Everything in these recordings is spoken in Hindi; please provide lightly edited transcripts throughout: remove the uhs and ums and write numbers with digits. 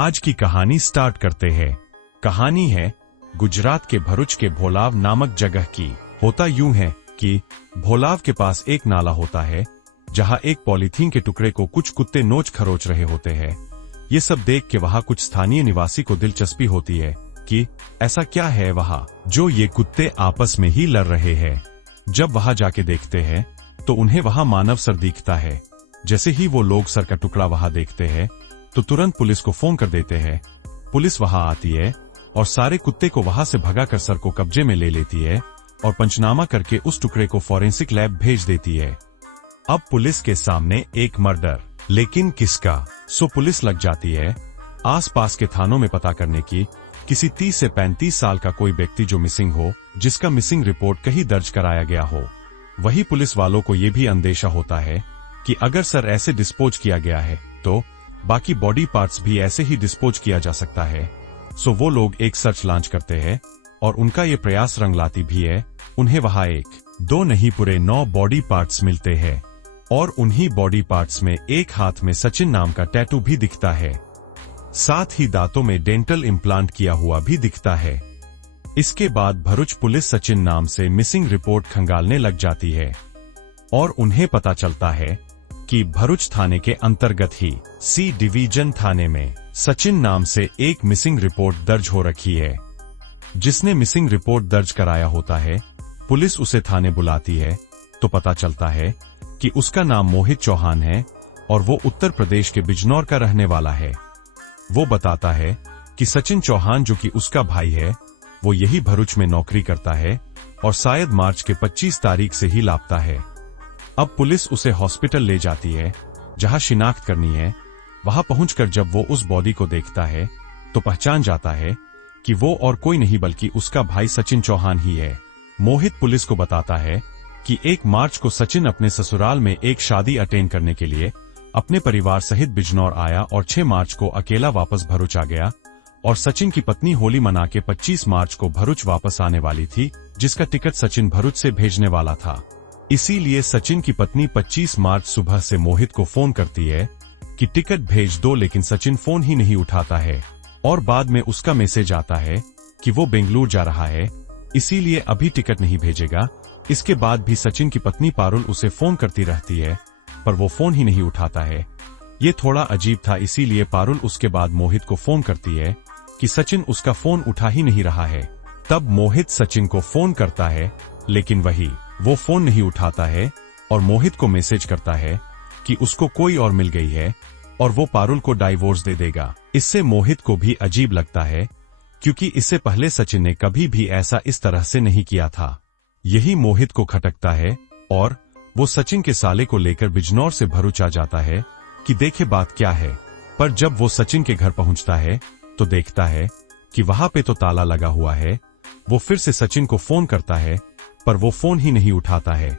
आज की कहानी स्टार्ट करते हैं। कहानी है गुजरात के भरूच के भोलाव नामक जगह की। होता यूं है कि भोलाव के पास एक नाला होता है जहां एक पॉलीथीन के टुकड़े को कुछ कुत्ते नोच खरोच रहे होते हैं। ये सब देख के वहां कुछ स्थानीय निवासी को दिलचस्पी होती है कि ऐसा क्या है वहां जो ये कुत्ते आपस में ही लड़ रहे हैं। जब वहां जाके देखते हैं तो उन्हें वहां मानव सर दिखता है। जैसे ही वो लोग सर का टुकड़ा वहां देखते हैं तो तुरंत पुलिस को फोन कर देते हैं। पुलिस वहां आती है और सारे कुत्ते को वहां से भगाकर सर को कब्जे में ले लेती है और पंचनामा करके उस टुकड़े को फॉरेंसिक लैब भेज देती है। अब पुलिस के सामने एक मर्डर, लेकिन किसका? सो पुलिस लग जाती है आसपास के थानों में पता करने की किसी 30 से 35 साल का कोई व्यक्ति जो मिसिंग हो, जिसका मिसिंग रिपोर्ट कहीं दर्ज कराया गया हो। वही पुलिस वालों को ये भी अंदेशा होता है कि अगर सर ऐसे डिस्पोज किया गया है तो बाकी बॉडी पार्ट्स भी ऐसे ही डिस्पोज किया जा सकता है। सो वो लोग एक सर्च लॉन्च करते हैं और उनका ये प्रयास रंग लाती भी है। उन्हें वहां 1-2 नहीं पूरे 9 बॉडी पार्ट्स मिलते हैं और उन्हीं बॉडी पार्ट्स में एक हाथ में सचिन नाम का टैटू भी दिखता है। साथ ही दांतों में डेंटल इम्प्लांट किया हुआ भी दिखता है। इसके बाद भरूच पुलिस सचिन नाम से मिसिंग रिपोर्ट खंगालने लग जाती है और उन्हें पता चलता है कि भरूच थाने के अंतर्गत ही सी डिवीजन थाने में सचिन नाम से एक मिसिंग रिपोर्ट दर्ज हो रखी है। जिसने मिसिंग रिपोर्ट दर्ज कराया होता है, पुलिस उसे थाने बुलाती है तो पता चलता है कि उसका नाम मोहित चौहान है और वो उत्तर प्रदेश के बिजनौर का रहने वाला है। वो बताता है कि सचिन चौहान जो कि उसका भाई है, वो यही भरूच में नौकरी करता है और शायद मार्च के 25 तारीख से ही लापता है। अब पुलिस उसे हॉस्पिटल ले जाती है जहां शिनाख्त करनी है। वहां पहुंचकर जब वो उस बॉडी को देखता है तो पहचान जाता है कि वो और कोई नहीं बल्कि उसका भाई सचिन चौहान ही है। मोहित पुलिस को बताता है कि 1 मार्च को सचिन अपने ससुराल में एक शादी अटेंड करने के लिए अपने परिवार सहित बिजनौर आया और 6 मार्च को अकेला वापस भरूच आ गया और सचिन की पत्नी होली मना के 25 मार्च को भरूच वापस आने वाली थी, जिसका टिकट सचिन भरूच से भेजने वाला था। इसीलिए सचिन की पत्नी 25 मार्च सुबह से मोहित को फोन करती है कि टिकट भेज दो, लेकिन सचिन फोन ही नहीं उठाता है और बाद में उसका मैसेज आता है कि वो बेंगलुरु जा रहा है, इसीलिए अभी टिकट नहीं भेजेगा। इसके बाद भी सचिन की पत्नी पारुल उसे फोन करती रहती है पर वो फोन ही नहीं उठाता है। ये थोड़ा अजीब था, इसीलिए पारुल उसके बाद मोहित को फोन करती है कि सचिन उसका फोन उठा ही नहीं रहा है। तब मोहित सचिन को फोन करता है लेकिन वो फोन नहीं उठाता है और मोहित को मैसेज करता है कि उसको कोई और मिल गई है और वो पारुल को डाइवोर्स दे देगा। इससे मोहित को भी अजीब लगता है क्योंकि इससे पहले सचिन ने कभी भी ऐसा इस तरह से नहीं किया था। यही मोहित को खटकता है और वो सचिन के साले को लेकर बिजनौर से भरूच आ जाता है कि देखे बात क्या है। पर जब वो सचिन के घर पहुंचता है तो देखता है कि वहां पे तो ताला लगा हुआ है। वो फिर से सचिन को फोन करता है पर वो फोन ही नहीं उठाता है।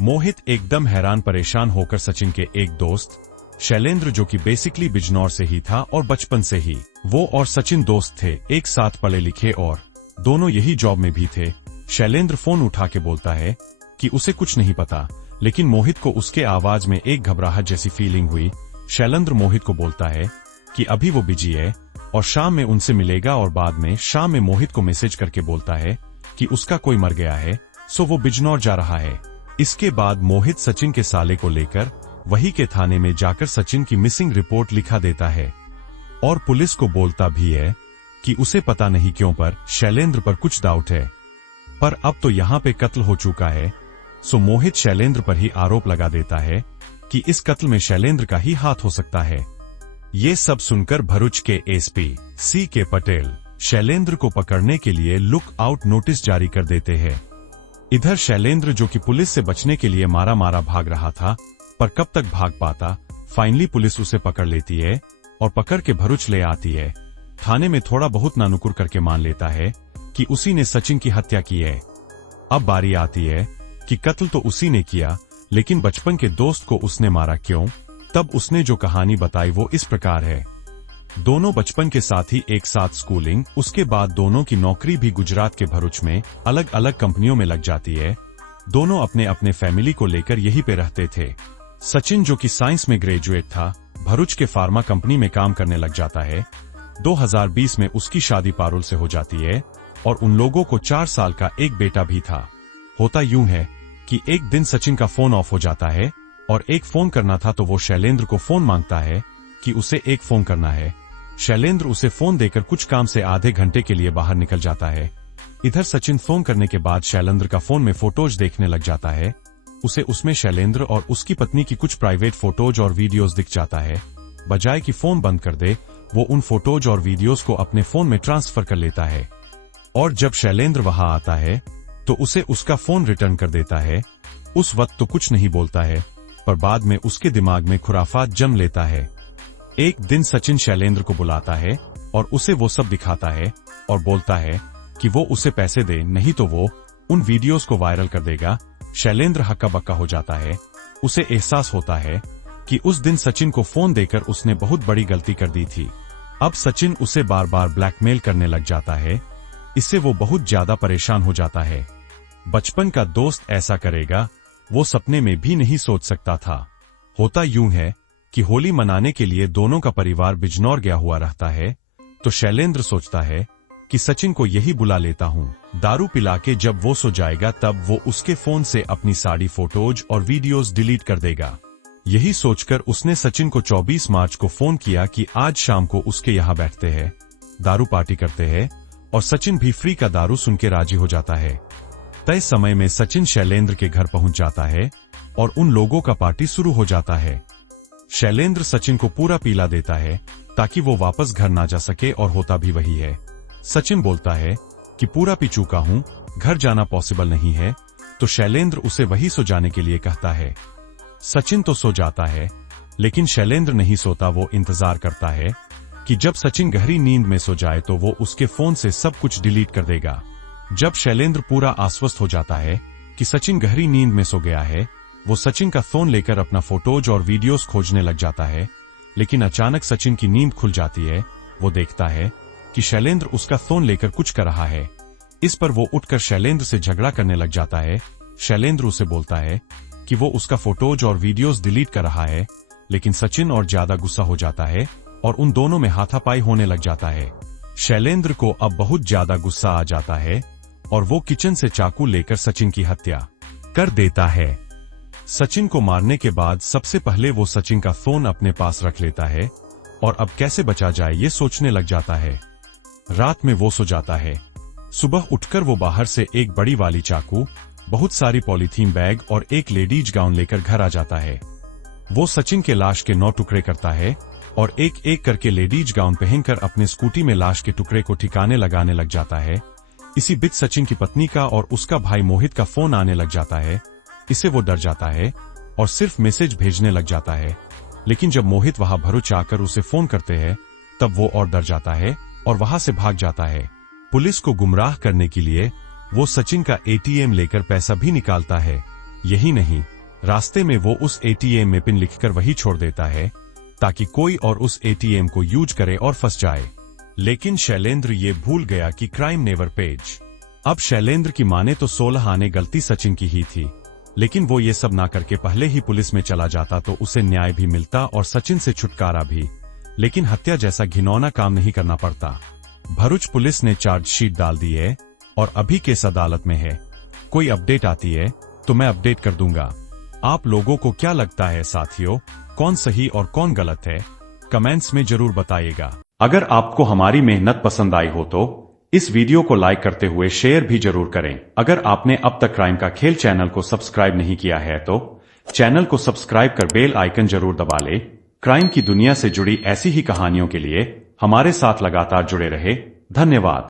मोहित एकदम हैरान परेशान होकर सचिन के एक दोस्त शैलेंद्र, जो कि बेसिकली बिजनौर से ही था और बचपन से ही वो और सचिन दोस्त थे, एक साथ पढ़े लिखे और दोनों यही जॉब में भी थे। शैलेंद्र फोन उठा के बोलता है कि उसे कुछ नहीं पता, लेकिन मोहित को उसके आवाज में एक घबराहट जैसी फीलिंग हुई। शैलेंद्र मोहित को बोलता है कि अभी वो बिजी है और शाम में उनसे मिलेगा और बाद में शाम में मोहित को मैसेज करके बोलता है कि उसका कोई मर गया है, सो वो बिजनौर जा रहा है। इसके बाद मोहित सचिन के साले को लेकर वही के थाने में जाकर सचिन की मिसिंग रिपोर्ट लिखा देता है और पुलिस को बोलता भी है कि उसे पता नहीं क्यों पर शैलेंद्र पर कुछ डाउट है। पर अब तो यहाँ पे कत्ल हो चुका है, सो मोहित शैलेंद्र पर ही आरोप लगा देता है कि इस कत्ल में शैलेंद्र का ही हाथ हो सकता है। ये सब सुनकर भरूच के एसपी C.K. पटेल शैलेंद्र को पकड़ने के लिए लुक आउट नोटिस जारी कर देते हैं। इधर शैलेंद्र, जो कि पुलिस से बचने के लिए मारा भाग रहा था, पर कब तक भाग पाता, फाइनली पुलिस उसे पकड़ लेती है और पकड़ के भरूच ले आती है। थाने में थोड़ा बहुत नानुकुर करके मान लेता है कि उसी ने सचिन की हत्या की है। अब बारी आती है कि कत्ल तो उसी ने किया, लेकिन बचपन के दोस्त को उसने मारा क्यों? तब उसने जो कहानी बताई वो इस प्रकार है। दोनों बचपन के साथ ही एक साथ स्कूलिंग, उसके बाद दोनों की नौकरी भी गुजरात के भरूच में अलग अलग कंपनियों में लग जाती है। दोनों अपने अपने फैमिली को लेकर यहीं पे रहते थे। सचिन, जो कि साइंस में ग्रेजुएट था, भरूच के फार्मा कंपनी में काम करने लग जाता है 2020 में उसकी शादी पारुल से हो जाती है और उन लोगों को 4 साल का एक बेटा भी था। होता यूं है कि एक दिन सचिन का फोन ऑफ हो जाता है और एक फोन करना था तो वो शैलेंद्र को फोन मांगता है कि उसे एक फोन करना है। शैलेंद्र उसे फोन देकर कुछ काम से आधे घंटे के लिए बाहर निकल जाता है। इधर सचिन फोन करने के बाद शैलेंद्र का फोन में फोटोज देखने लग जाता है। उसे उसमें शैलेंद्र और उसकी पत्नी की कुछ प्राइवेट फोटोज और वीडियोज दिख जाता है। बजाय कि फोन बंद कर दे, वो उन फोटोज और वीडियोज को अपने फोन में ट्रांसफर कर लेता है और जब शैलेंद्र वहां आता है तो उसे उसका फोन रिटर्न कर देता है। उस वक्त तो कुछ नहीं बोलता है, पर बाद में उसके दिमाग में खुराफात जम लेता है। एक दिन सचिन शैलेंद्र को बुलाता है और उसे वो सब दिखाता है और बोलता है कि वो उसे पैसे दे, नहीं तो वो उन वीडियोस को वायरल कर देगा। शैलेंद्र हक्का बक्का हो जाता है। उसे एहसास होता है कि उस दिन सचिन को फोन देकर उसने बहुत बड़ी गलती कर दी थी। अब सचिन उसे बार बार ब्लैकमेल करने लग जाता है। इससे वो बहुत ज्यादा परेशान हो जाता है। बचपन का दोस्त ऐसा करेगा, वो सपने में भी नहीं सोच सकता था। होता यूं है कि होली मनाने के लिए दोनों का परिवार बिजनौर गया हुआ रहता है, तो शैलेंद्र सोचता है कि सचिन को यही बुला लेता हूं। दारू पिला के जब वो सो जाएगा तब वो उसके फोन से अपनी सारी फोटोज और वीडियोज डिलीट कर देगा। यही सोचकर उसने सचिन को 24 मार्च को फोन किया कि आज शाम को उसके यहाँ बैठते हैं, दारू पार्टी करते हैं, और सचिन भी फ्री का दारू सुन के राजी हो जाता है। तय समय में सचिन शैलेंद्र के घर पहुंच जाता है और उन लोगों का पार्टी शुरू हो जाता है। शैलेंद्र सचिन को पूरा पीला देता है ताकि वो वापस घर ना जा सके और होता भी वही है। सचिन बोलता है कि पूरा पी चुका हूं, घर जाना पॉसिबल नहीं है, तो शैलेंद्र उसे वही सो जाने के लिए कहता है। सचिन तो सो जाता है, लेकिन शैलेंद्र नहीं सोता। वो इंतजार करता है कि जब सचिन गहरी नींद में सो जाए तो वो उसके फोन से सब कुछ डिलीट कर देगा। जब शैलेंद्र पूरा आश्वस्त हो जाता है कि सचिन गहरी नींद में सो गया है, वो सचिन का फोन लेकर अपना फोटोज और वीडियोस खोजने लग जाता है। लेकिन अचानक सचिन की नींद खुल जाती है। वो देखता है कि शैलेंद्र उसका फोन लेकर कुछ कर रहा है। इस पर वो उठकर शैलेंद्र से झगड़ा करने लग जाता है। शैलेंद्र उसे बोलता है कि वो उसका फोटोज और वीडियोस डिलीट कर रहा है, लेकिन सचिन और ज्यादा गुस्सा हो जाता है और उन दोनों में हाथापाई होने लग जाता है। शैलेंद्र को अब बहुत ज्यादा गुस्सा आ जाता है और वो किचन से चाकू लेकर सचिन की हत्या कर देता है। सचिन को मारने के बाद सबसे पहले वो सचिन का फोन अपने पास रख लेता है और अब कैसे बचा जाए ये सोचने लग जाता है। रात में वो सो जाता है। सुबह उठकर वो बाहर से एक बड़ी वाली चाकू, बहुत सारी पॉलीथीन बैग और एक लेडीज गाउन लेकर घर आ जाता है। वो सचिन के लाश के 9 टुकड़े करता है और एक एक करके लेडीज गाउन पहनकर अपने स्कूटी में लाश के टुकड़े को ठिकाने लगाने लग जाता है। इसी बीच सचिन की पत्नी का और उसका भाई मोहित का फोन आने लग जाता है। इससे वो डर जाता है और सिर्फ मैसेज भेजने लग जाता है। लेकिन जब मोहित वहां भरूच आकर उसे फोन करते हैं तब वो और डर जाता है और वहां से भाग जाता है। पुलिस को गुमराह करने के लिए वो सचिन का एटीएम लेकर पैसा भी निकालता है। यही नहीं, रास्ते में वो उस एटीएम में पिन लिखकर वही छोड़ देता है ताकि कोई और उस एटीएम को यूज करे और फंस जाए। लेकिन शैलेंद्र ये भूल गया कि क्राइम नेवर पेज। अब शैलेंद्र की माने तो 16 आने गलती सचिन की ही थी, लेकिन वो ये सब ना करके पहले ही पुलिस में चला जाता तो उसे न्याय भी मिलता और सचिन से छुटकारा भी। लेकिन हत्या जैसा घिनौना काम नहीं करना पड़ता। भरूच पुलिस ने चार्जशीट डाल दी है और अभी केस अदालत में है। कोई अपडेट आती है तो मैं अपडेट कर दूंगा। आप लोगों को क्या लगता है साथियों, कौन सही और कौन गलत है? कमेंट्स में जरूर बताइएगा। अगर आपको हमारी मेहनत पसंद आई हो तो इस वीडियो को लाइक करते हुए शेयर भी जरूर करें। अगर आपने अब तक क्राइम का खेल चैनल को सब्सक्राइब नहीं किया है तो चैनल को सब्सक्राइब कर बेल आइकन जरूर दबा ले। क्राइम की दुनिया से जुड़ी ऐसी ही कहानियों के लिए हमारे साथ लगातार जुड़े रहे। धन्यवाद।